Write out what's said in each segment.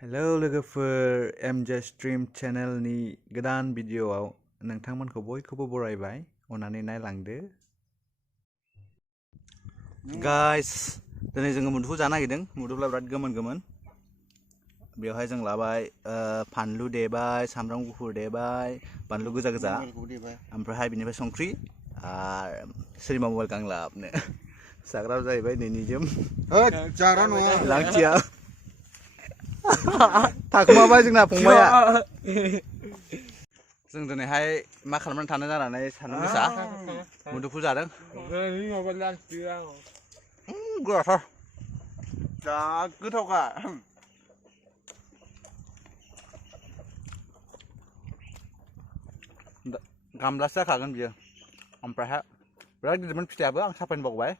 Hello लोगोफोर MJ stream चेनेलनि गोदान भिडिअआव नोंथांमोनखौ बयखौबो बरायबाय अननानै नायलांदो गाइस दिनै जोङो मुदुफुल जानो नागिरदों मुदुफुला बिराद गोमोन बेवहाय जों लाबाय फानलु देबाय सामब्राम गुफुर देबाय बानलु गोजा ओमफ्रायहाय बिनिफ्राय संख्रि आरो सोरनिबा मबाइल गांलाबनो जाग्रा जाहैबाय नै निजोम जाग्रा नङा लांथिया थाखुमाबाय जोंना फंबाया जों दिनैहाय मा खालामनानै थानो जानानै सान्दुं गोसा मुदुफुल जादों गोथाव जा गोथावखा गामलासो जाखागोन बियो ओमफ्रायहाय बिराद गिदिरमोन फिथाइयाबो आं साफायनो बावबाय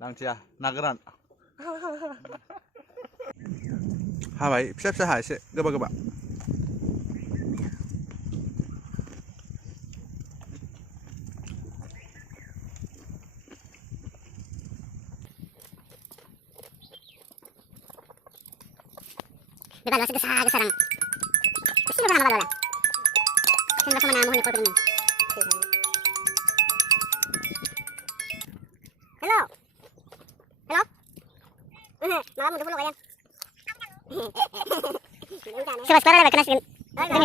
लांथिया ना गोरान हाबाय फिसा फिसा हा एसे गोबा Kita masih gesarang. Sini mana mana? Sini sama nama ini kotor ini. Hello. Hello. Malam udah pulang kalian. Coba sekarang ada kelas ini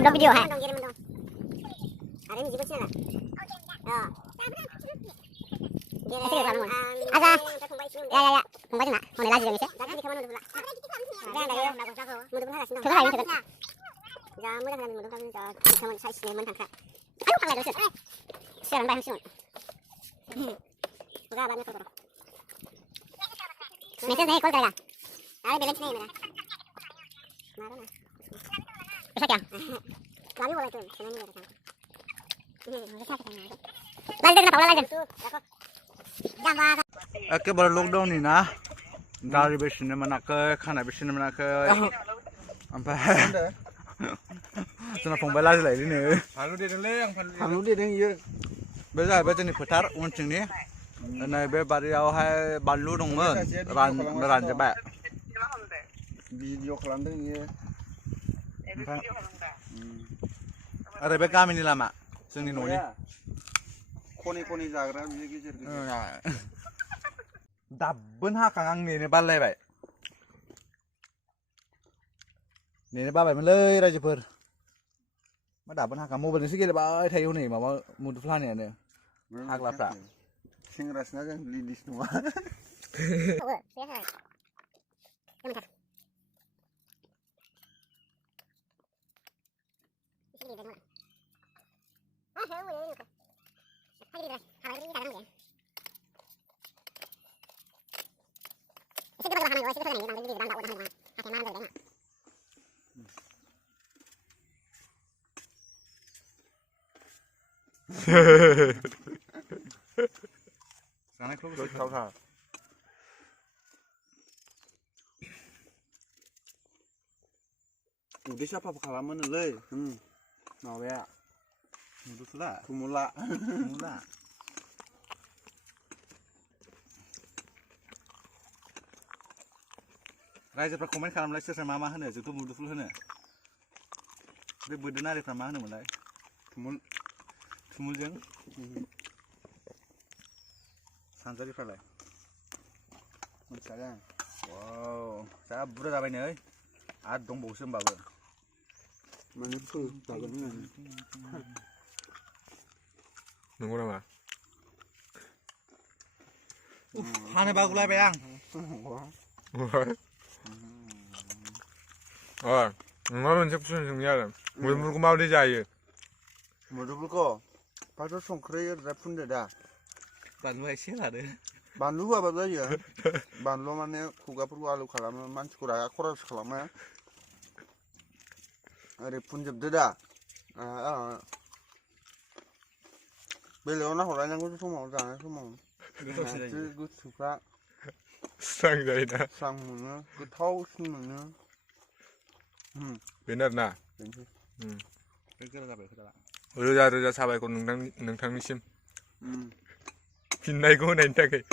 blog video ha. Ada ini juga sini. Oh. Asa. Ya. Kembali nak. Mau lagi jadi sih. Jadi kemana dulu? Coba lagi coba. Ya, mudah kan mudah kan kamu saya sini mentang kan. Ayo kan lagi terus. Sekarang bayar sini. Udah banyak kotor. Mesej nih call करेगा. अरे balance नहीं है मेरा. मारो ना. ऐसा क्या? गाली बोला तू सुना नहीं मेरा. ऐसा क्या करना है? लाइट देखना पावला लाइट. देखो. जावा. एकेबारे लकडाउन नि ना गारि बेसिनो मोनाखै खाना बेसिनो मोनाखै ओमफ्राय जोंना फंबाय लाजिलायलै फानलु देदोंलै आं फानलु देदों इयो बे जाहैबाय जोंनि फोथार उनथिंनि नै बे बारियावहाय बानलु दंमोन रानजोब्बाय भिडिअ खालामदों इयो ओरै बे गामिनि लामा जोंनि न'नि खनि जाग्रा बियो गेजेर दाबोन हाखां आं नेनो बालायबाय नेनो बाबायमोनलै रायजोफोर मा दाबोन हाखां मबाइलजोंसो गेलेबाय थायो नै माबा मुदुफुल हानायानो हाग्लाफ्रा सेंग्रासोना जों लेडिस नङा जानायखौ गोथावथार उदै साफा खालामोनोलै माबाया मुला रायजोफ्रा कमेन्ट खालामलाय सोर सोर मा होनो जोंथ' मुदुफुल होनो बे बोदोनारिफ्रा मा होनोमोनलाय थुमुलजों सानजारिफ्रालाय मोनथिया वाव जा बुरजा जाबाय नै आरो दंबावोसो होमबाबो माने जागोन नंगौ नामा हानो बागुलायबाय आं नोंनाव मोनसे कुइसन सोंनि आरो मुदुफुलखौ माबोरै जायो मुदुफुलखौ फार्स्टआव संख्रि ओरैजाय फुनदो दा बानलु एसे लादो बानलु होआबा जायो बानलु माने खुगाफोरखौ आलु खालामो मानसिखौ रागा खरस खालामो ओरै फुनजोबदो दा बेलेगाव नाहरलायनांगौ समाव जानाय समाव गोसोफ्रा स्रां जायोना स्रां मोनो गोथावसिन मोनो बेनो आरोना गोरा जाबाय रोजा साबायखर नोंथांनिसिम फिननायखौ होनायनि थाखाय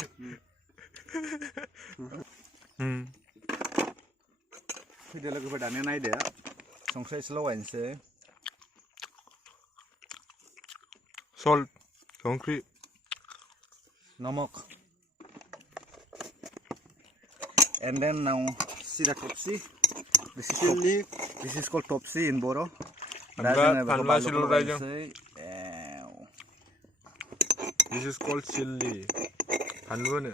फैदो लोगोफोर दानिया नायदो संख्रि एसे लगायनोसै Salt, संख्रि, नमक and then now sira topsi this is called topsi in Boro फानलुआ सिलौरायजों This is called chili. फानलु होनो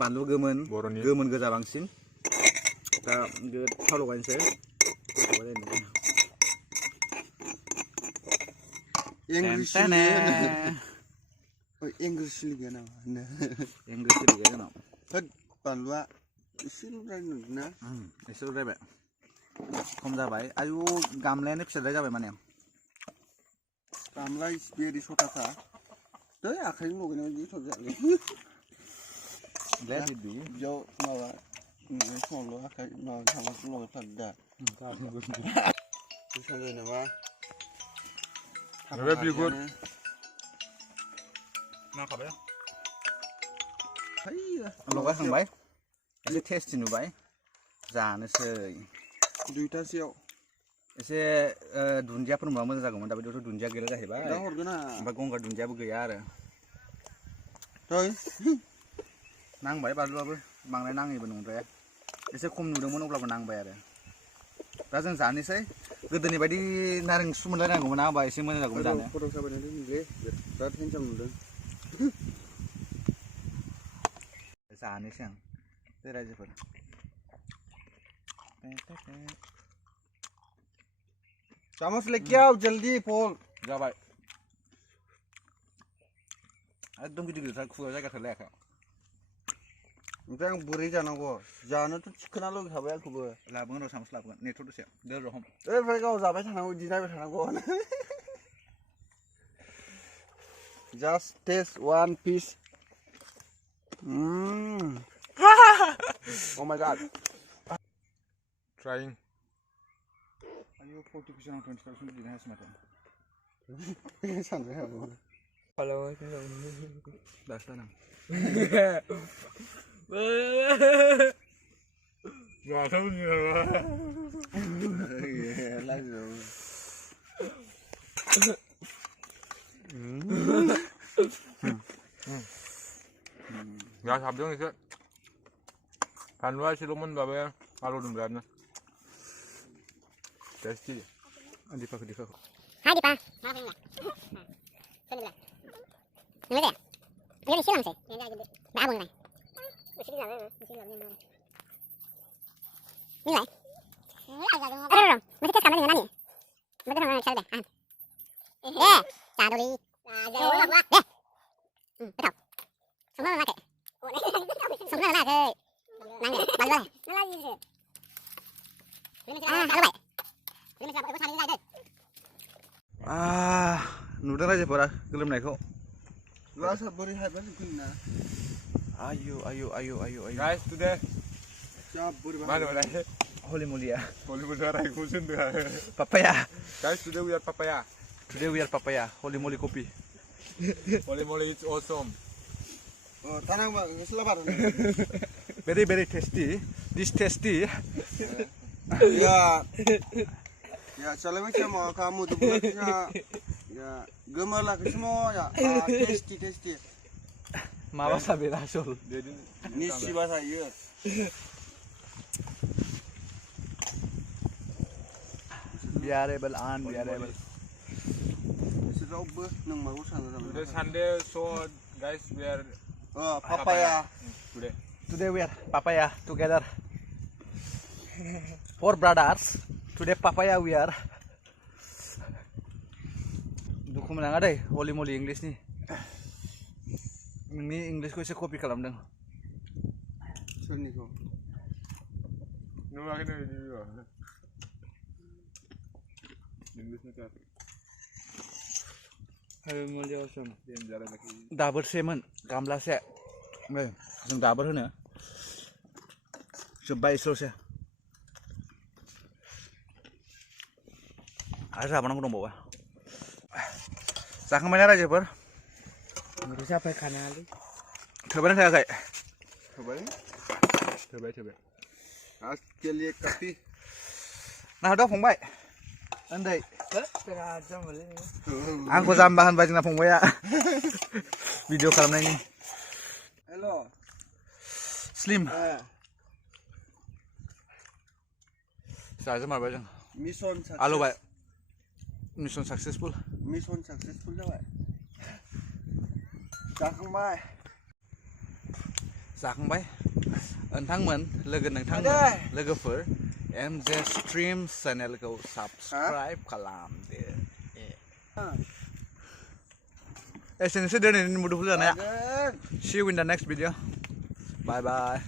बानलु गोमोन बर'नि गोमोन गोजा बांसिन दा थाव लगायनोसै English English gaya nama English gaya nama Hei बानलुआ एसे लुद्रायनो ना एसे लुद्रायबाय खम जाबाय आयु गामलायानो फिसाद्राय जाबाय माने गामला is very shortखा दै आखाइजों लगायनायाव गोथाव जायालै Let it be बेयाव माबा समावल' आखाइ माबा थांबासो लगायफ्लाङो दा बेसेबां जायो नामा Very good. लगायखांबाय एसे टेस्टि नुबाय जानोसै दुइटासोआव एसे दुन्दियाफोर मोनबा मोजां जागौमोन दा बायदियावथ' दुन्दिया गैला जाहैबाय दा हरगोन ओमफ्राय गंगार दुन्दियाबो गैया आरो दै नांबाय बानलुआबो बांद्राय नाङैबो नंद्राया एसे खम नुदोंमोन अब्लाबो नांबाय आरो दा जों जानोसै गोदोनि बायदि नारें सु मोनलायनांगौमोन होमबा एसे मोजां जागौमोन जानो फट' जाबाय नोंलै बिराद हेन्डसाम नुदों जानोसै आं बे रायजोफोर चामच लेके आओ जल्दी पोल जाबाय एकदम गिदिर गिदिर खुगायाव जायगा थोलायाखै ओमफ्राय आं बोरै जानांगौ जानोथ' थिखोना लुगैखाबाय आंखौबो लाबोगोन र' चामच लाबोगोन नेथ' दसे दोर रखम ओमफ्राय गाव जाबाय थानांगौ बिदि नायबाय थानांगौ Just taste one piece Oh my god Trying. आयु 40% आव 20% बिदिनो हायासै माथो सानबाय आं Kalau दासो जादों nggak tahu nih apa. Ya sabdong itu. Panwa siluman babe kalau dunggannya. Tasty. Andi pak di kau Hai Dipa maafin enggak Sini bilang Ini ya Ini silang sih Ini aja Dah abang nih Di sini lah Di sini lah Ini lah Aduh masih tes kamar dengan nani Betul nggak cari deh cari dulu betul semua pakai semua pakai nanya bagus नुदों रायजोफोरा गोलोमनायखौ लासा बोरै हायबा जोंना आयु आयु आयु आयु आयु Guys, today जा बोरै mana mana? holy moly ya Holy moly kusun tuh. papaya Guys, today we are papaya. today we are papaya holy moly kopi Holy moly it's awesome. tanang bang selabar very very tasty this tasty ya ya soalnya macam kamu tuh buatnya ya gemerlah ke semua ya tasty mawa sabi rasul ini si bahasa iya bearable unbearable serba nang mau sana Today Sunday, so guys we are papaya today we are papaya together four brothers today papaya we are दुखु मोनाङा दै होली मोली इंलिशनि नोंनि इंलिशखौ एसे कपि खालामदों सोरनिखौ नुवाखै nih video. Inggrisnya apa? Holy moly awesome. Yang jalan lagi. दाबोरसेमोन गामलासे ओमफ्राय जों दाबोर होनो जोब्बाय एसेल'सै आरो जाबावनांगौ दंबावो जाखांबायना रायजोफोर Siapa kanal? थोबायना थायाखै coba Coba. आज के लिए काफी Nào đó phóng bậy. Anh đây. Ừ. Anh có dám ba hơn là phóng bậy ạ. Video kalam này. Hello. Slim. Saya sama bajang. Mission success. Alo bậy. Mission successful. Mission successful đó vậy. Dạ không bay. Dạ không bậy. Ấn thắng mình, lagi nang thắng Ada. lagi fur. Emจะ stream channel ko subscribe kalam deh. Eh, sini sini ni Mudupul na ya. Đến. See you in the next video. Bye bye.